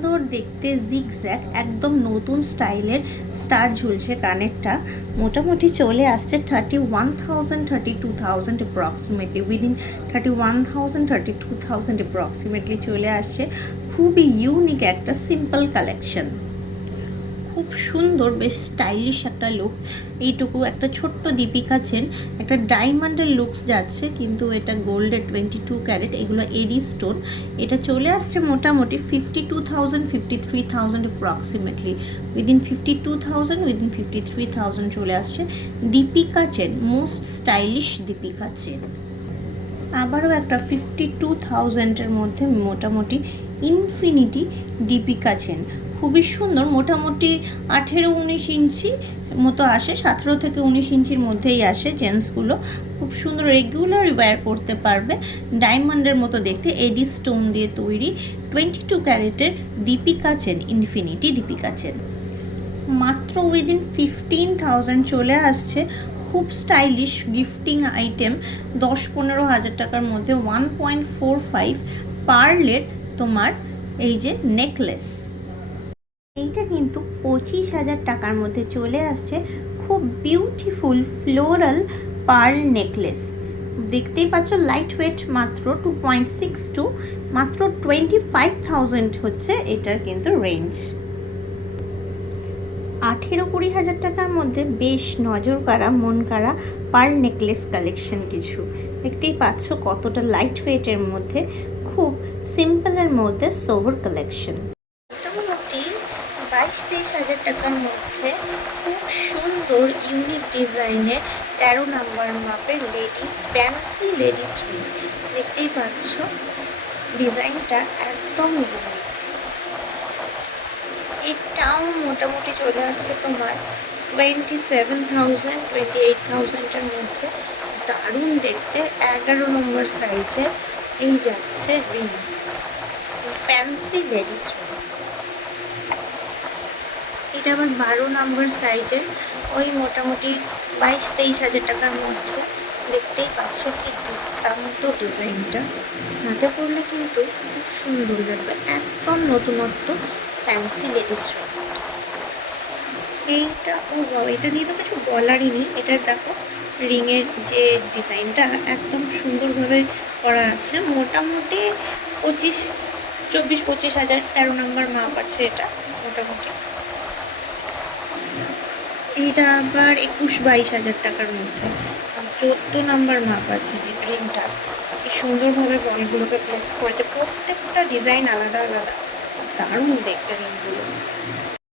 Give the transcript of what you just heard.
সুন্দর দেখতে জিগজ্যাগ একদম নতুন স্টাইলের স্টার ঝুলছে কানেরটা। মোটামুটি চলে আসছে 31,000 32,000 অ্যাপ্রক্সিমেটলি, উইদিন 31,000 32,000 অ্যাপ্রক্সিমেটলি চলে আসছে। খুবই ইউনিক একটা সিম্পল কালেকশন, খুব সুন্দর, বেশ স্টাইলিশ একটা লুক। এইটুকু একটা ছোট্ট দীপিকা চেন, একটা ডায়মন্ডের লুকস যাচ্ছে, কিন্তু এটা গোল্ডের 22 ক্যারেট, এগুলো এডি স্টোন। এটা চলে আসছে মোটামুটি 52,000 53,000 অ্যাপ্রক্সিমেটলি, উইদিন 52,000 উইদিন 53,000 চলে আসছে Deepika chain, most stylish Deepika chain. আবারও একটা 52,000-এর মধ্যে মোটামুটি ইনফিনিটি দীপিকা চেন, খুবই সুন্দর। মোটামুটি 18-19 ইঞ্চি মতো আসে, 17 থেকে 19 ইঞ্চির মধ্যেই আসে চেন্সগুলো। খুব সুন্দর, রেগুলার ওয়্যার করতে পারবে। ডায়মন্ডের মতো দেখতে, এডি স্টোন দিয়ে তৈরি 22 ক্যারেটের Deepika chain, infinity Deepika chain. মাত্র উইদিন 15,000 চলে আসছে খুব স্টাইলিশ গিফটিং আইটেম। 10-15 হাজার টাকার মধ্যে 1.45 পার্লের তোমার এই যে নেকলেস, এইটা কিন্তু 25,000 টাকার মধ্যে চলে আসছে। খুব বিউটিফুল ফ্লোরাল পার্ল নেকলেস, দেখতেই পাচ্ছ, লাইট ওয়েট, মাত্র 2.62, মাত্র 25,000 হচ্ছে এটার কিন্তু রেঞ্জ। 18-20 হাজার টাকার মধ্যে বেশ নজর কাড়া, মন কাড়া পার্ল নেকলেস কালেকশন কিছু দেখতেই পাচ্ছ, কতটা লাইট ওয়েটের মধ্যে, খুব সিম্পলের মধ্যে সোভার কালেকশন। মোটামুটি 22-23 হাজার টাকার মধ্যে খুব সুন্দর ইউনিক ডিজাইনের 13 নাম্বার মাপের লেডিস ফ্যান্সি লেডিস রিং, দেখতেই পাচ্ছ ডিজাইনটা একদম ইউনিক। এটাও মোটামুটি চলে আসছে তোমার 27,000 28,000-এর মধ্যে। দারুণ দেখতে, 11 নম্বর সাইজের এই যাচ্ছে রিং, ফ্যান্সি লেডিস রিং। এটা আবার 12 নম্বর সাইজের, ওই মোটামুটি 22-23 হাজার টাকার মধ্যে। দেখতেই পাচ্ছ কি দুর্দান্ত ডিজাইনটা, হাতে পরলে কিন্তু খুব সুন্দর লাগবে, একদম নতুনত্ব ফ্যান্সি লেডিস রিং। এইটা এটা নিয়ে তো কিছু বলারই নেই। এটার দেখো রিংয়ের যে ডিজাইনটা একদম সুন্দরভাবে করা আছে। মোটামুটি 24-25 হাজার, 13 নম্বর মাপ আছে এটা মোটামুটি। এইটা আবার 21-22 হাজার টাকার মধ্যে, 14 নম্বর মাপ আছে যে রিংটা। কি সুন্দরভাবে বলগুলোকে প্লেস করেছে, প্রত্যেকটা ডিজাইন আলাদা আলাদা, দারুণ দেখতে রিংগুলো।